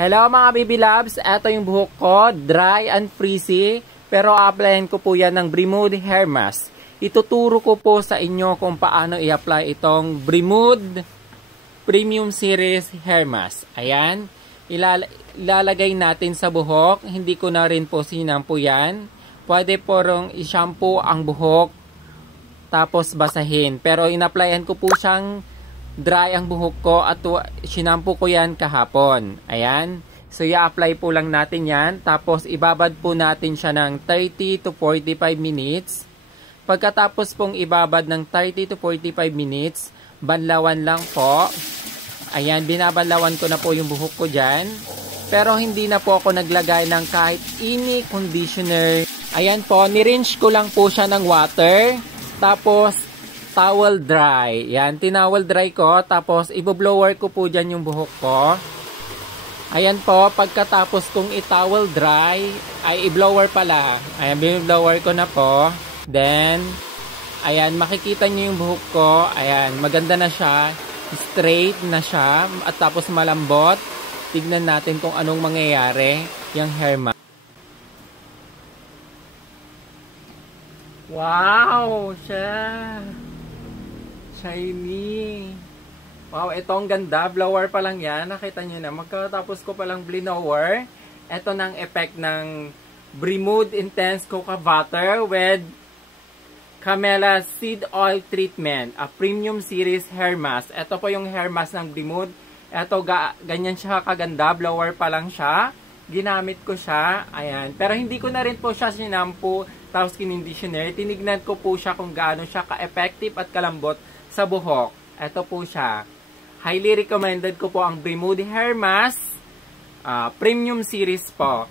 Hello mga baby loves, eto yung buhok ko, dry and frizzy, pero applyan ko po yan ng Brimood Hair Mask. Ituturo ko po sa inyo kung paano i-apply itong Brimood Premium Series Hair Mask. Ayan, ilalagay natin sa buhok, hindi ko na rin po sinampo yan. Pwede po rong i-shampoo ang buhok, tapos basahin. Pero in-applyan ko po siyang dry ang buhok ko at sinampo ko yan kahapon. Ayan. So, i-apply po lang natin yan. Tapos, ibabad po natin siya ng 30 to 45 minutes. Pagkatapos pong ibabad ng 30 to 45 minutes, banlawan lang po. Ayan, binabanlawan ko na po yung buhok ko dyan. Pero, hindi na po ako naglagay ng kahit any conditioner. Ayan po, nirinse ko lang po siya ng water. Tapos, towel dry. Yan, tinowel dry ko. Tapos, i-blower ko po dyan yung buhok ko. Ayan po, pagkatapos kong i-towel dry, ay i-blower pala. Ayan, bin-blower ko na po. Then, ayan, makikita nyo yung buhok ko. Ayan, maganda na siya. Straight na siya. At tapos malambot. Tignan natin kung anong mangyayari yung hair mask. Wow! Siya! Shiny. Wow, ito ang ganda. Blower pa lang yan. Nakita nyo na. Magkatapos ko palang blower. Ito ng effect ng Brimood Intense Cocoa Butter with Camellia Seed Oil Treatment. A Premium Series Hair Mask. Ito po yung hair mask ng Brimood. Ito, ganyan siya kaganda. Blower pa lang siya. Ginamit ko siya. Ayan. Pero hindi ko na rin po siya sinampo tapos kinonditioner. Tinignan ko po siya kung gaano siya ka-effective at kalambot sa buhok. Ito po siya. Highly recommended ko po ang Brimood Hair Mask Premium Series po.